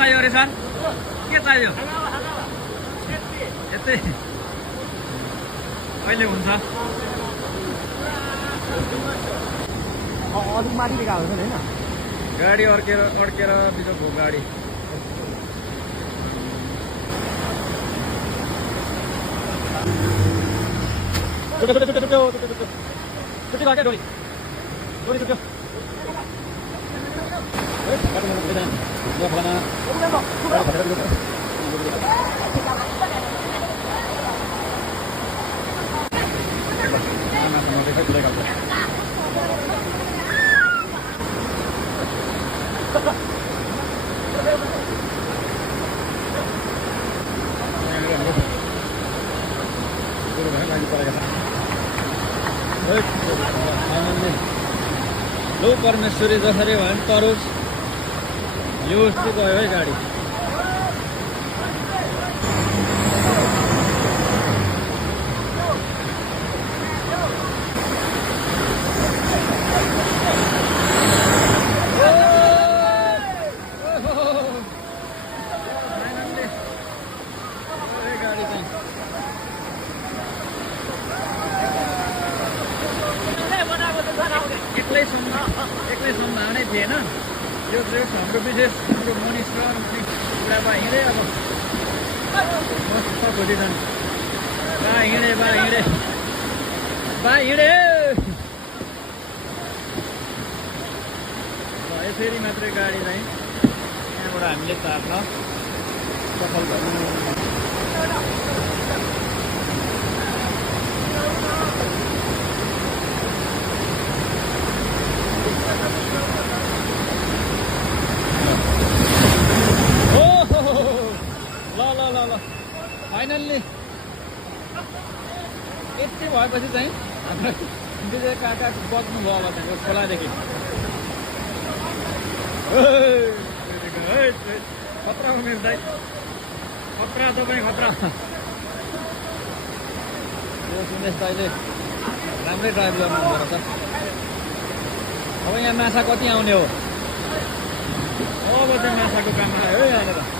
चाहियो अरे सर के चाहियो यतै अहिले हुन्छ अलिक माथि देखाएको छ नि होइन गाडी अड्केर बिजोक हो गाडी छुट्टी घाटे डोरी छुट्यो लो परमेश्वरी जसरी भयो भने तरुस यो चाहिँ गयो है गाडी एक्लै सम्भावनै थिएन यो चाहिँ हाम्रो विशेष हाम्रो मनिस्टर बुढाबा हिँडे अब मस्त खोजिछन् बा हिँडे यसरी मात्रै गाडी चाहिँ यहाँबाट हामीले तार्न सफल भयौँ ल फाइनल्ली यति भएपछि चाहिँ हाम्रो विजय काका बग्नु भयो अब चाहिँ खोलादेखि खतरा हो मेरो दाइ खतरा तपाईँ खतरा यो सुनेश दाइले राम्रै ड्राइभ गर्नु रहेछ अब यहाँ माछा कति आउने हो अब चाहिँ माछाको काम आयो है यहाँनिर